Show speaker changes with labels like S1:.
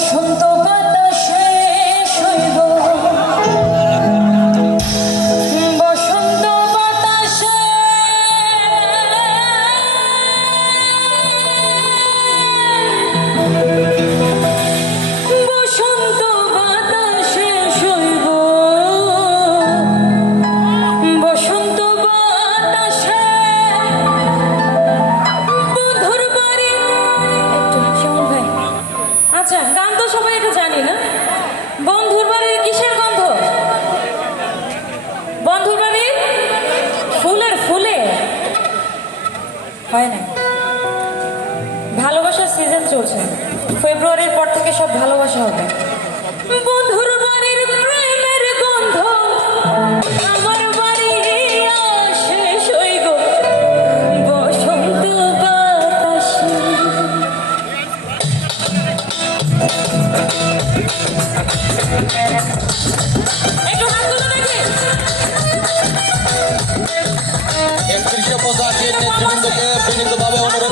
S1: সত্য সিজন চলছে। ফেব্রুয়ারির পর থেকে সব ভালোবাসা হবে। বন্ধুর বাড়ির প্রেমের গন্ধ
S2: অনুরোধ